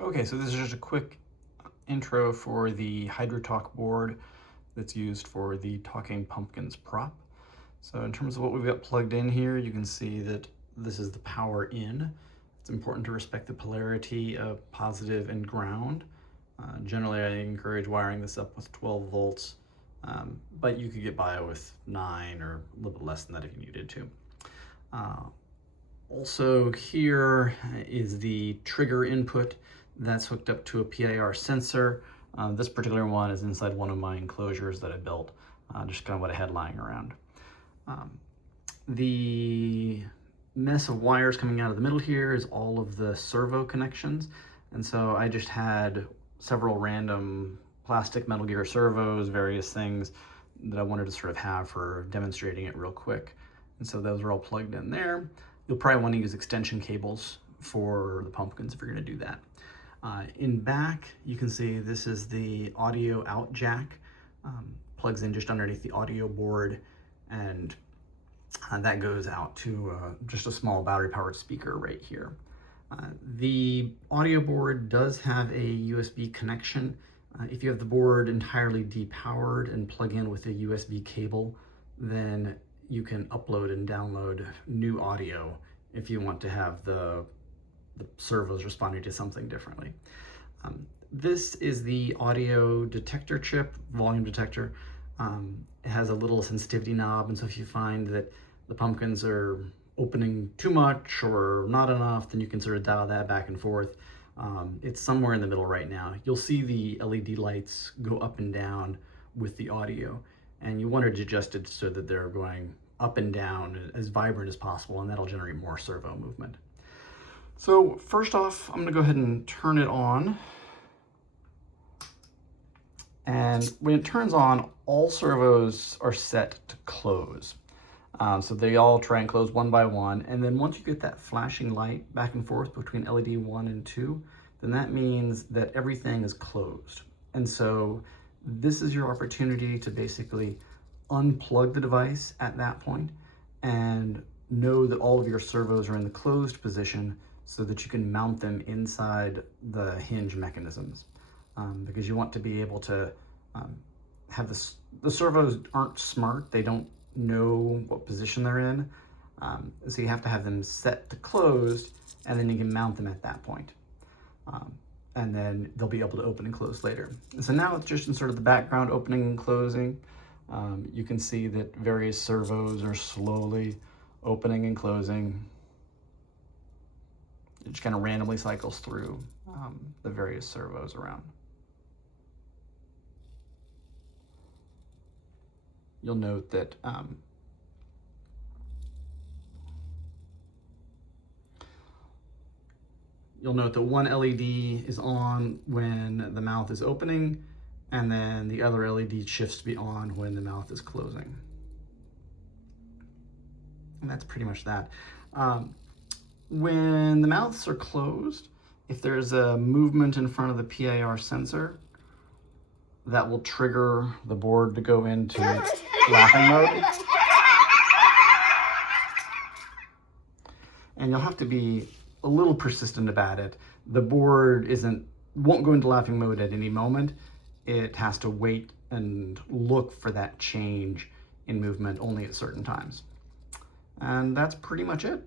Okay, so this is just a quick intro for the Hydratalk board that's used for the Talking Pumpkins prop. So in terms of what we've got plugged in here, you can see that this is the power in. It's important to respect the polarity of positive and ground. Generally, I encourage wiring this up with 12 volts, but you could get by with 9 or a little bit less than that if you needed to. Also here is the trigger input that's hooked up to a PIR sensor. This particular one is inside one of my enclosures that I built, just kind of what I had lying around. The mess of wires coming out of the middle here is all of the servo connections. And so I just had several random plastic Metal Gear servos, various things that I wanted to sort of have for demonstrating it real quick. And so those are all plugged in there. You'll probably want to use extension cables for the pumpkins if you're going to do that. In back, you can see this is the audio out jack. Plugs in just underneath the audio board, and that goes out to just a small battery-powered speaker right here. The audio board does have a USB connection. If you have the board entirely depowered and plug in with a USB cable, then you can upload and download new audio if you want to have the servos responding to something differently. This is the audio detector chip, volume detector. It has a little sensitivity knob, and so if you find that the pumpkins are opening too much or not enough, then you can sort of dial that back and forth. It's somewhere in the middle right now. You'll see the LED lights go up and down with the audio, and you want to adjust it so that they're going up and down as vibrant as possible, and that'll generate more servo movement. So first off, I'm going to go ahead and turn it on. And when it turns on, all servos are set to close. So they all try and close one by one. And then once you get that flashing light back and forth between LED 1 and 2, then that means that everything is closed. And so this is your opportunity to basically unplug the device at that point and know that all of your servos are in the closed position so that you can mount them inside the hinge mechanisms. Because you want to be able to have this, the servos aren't smart, they don't know what position they're in, so you have to have them set to closed, and then you can mount them at that point. And then they'll be able to open and close later. And so now it's just in sort of the background opening and closing. You can see that various servos are slowly opening and closing. It just kind of randomly cycles through the various servos around. You'll note that one LED is on when the mouth is opening, and then the other LED shifts to be on when the mouth is closing. And that's pretty much that. When the mouths are closed, if there's a movement in front of the PIR sensor, that will trigger the board to go into laughing mode. And you'll have to be a little persistent about it. The board won't go into laughing mode at any moment. It has to wait and look for that change in movement only at certain times. And that's pretty much it.